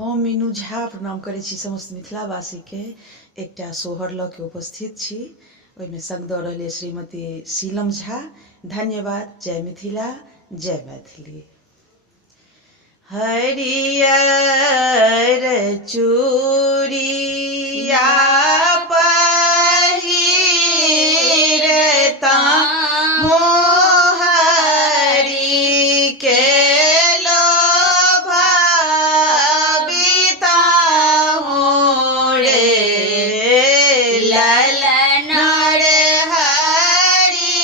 हम मीनू झा प्रणाम करै छी समस्त मिथिलावासी के। एकटा सोहर लऽ के उपस्थित छी, ओहिमे संग दऽ रहल श्रीमती शीलम झा। धन्यवाद। जय मिथिला, जय मैथिली। हरियर चूड़िया पहिरता मोहरी के लोभाविता हो रे ललन रे हरि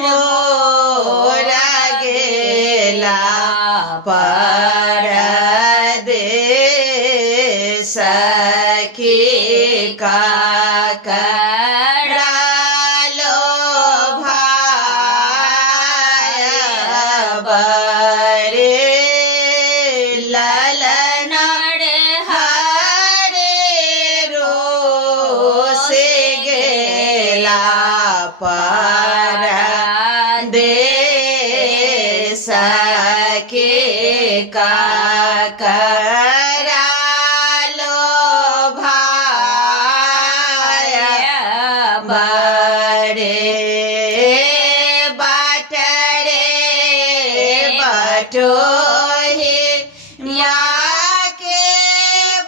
मोरा गेला परदेस की काकड़ा लोभाबरे ललन रे हरे रोस गेला परदेस के काकड़ा लोभाबरे बाटरे बटोही के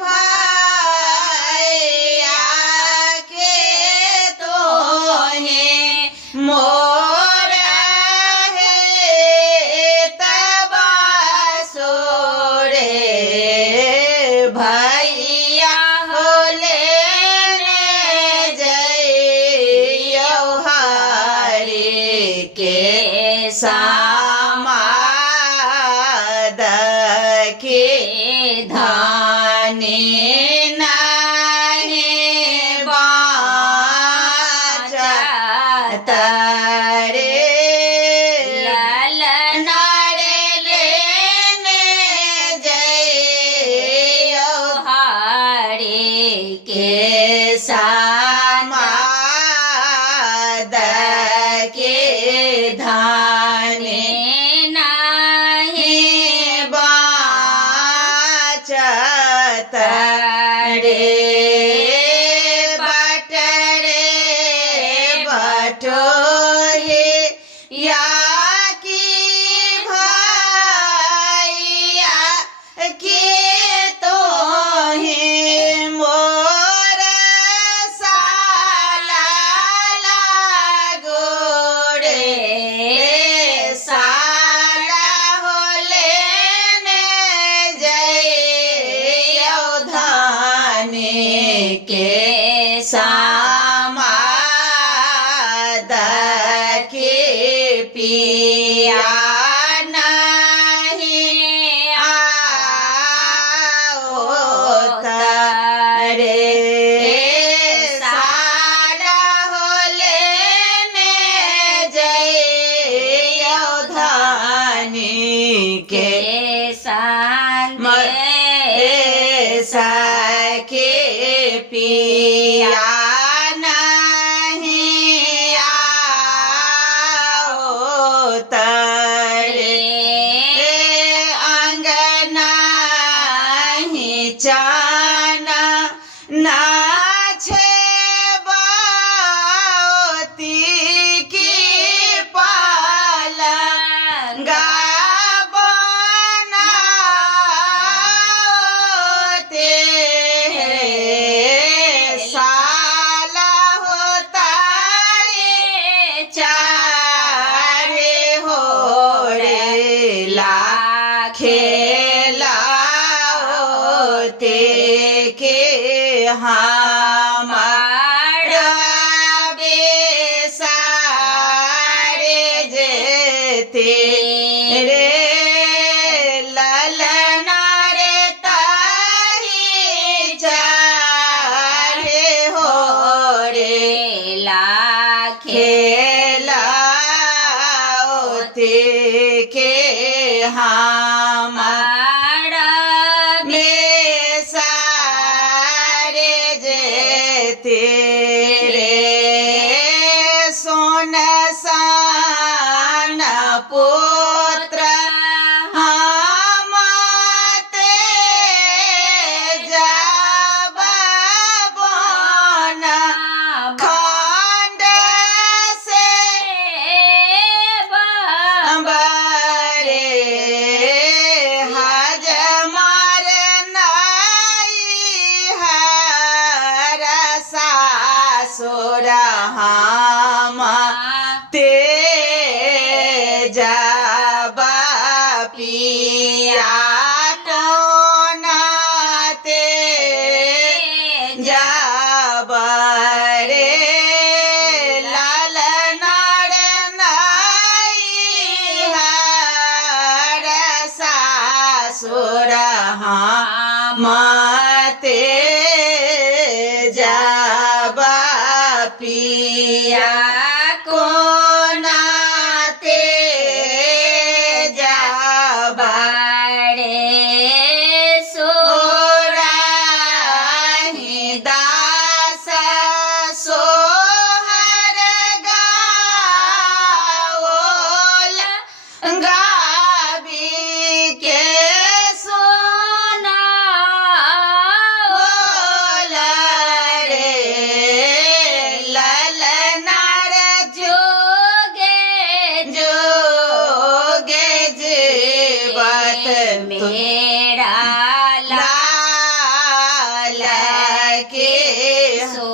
भैया के तोहे मोरा भैया होले जइयो हरि के समाद के धानी नहीं बाचत रे ललन रे लेने जइयो हरि के समाद के धानी नहीं बाचत रे बटरे बटोही की भैया के तोहे मोरा साला लागोरे साला होले ने जइयो धानी के समाद के पिया नहीं आओत रे साला होले ने जइयो धानी के सके पिया नहीं आओत रे अंगना ही चाना ना छे बाती की पालंगा खेलाओते के हमारा बेसारे जेते रे ललन रे ताही चारे हो रे खेलाओते के हमारा में सारे जे सोरहा माते जाबा पिया को नाते जाबा सोराही दास सोहर गाओल गाबी के सोना रे ललनार जोगे जोगे जीवत मेरा लाल के सो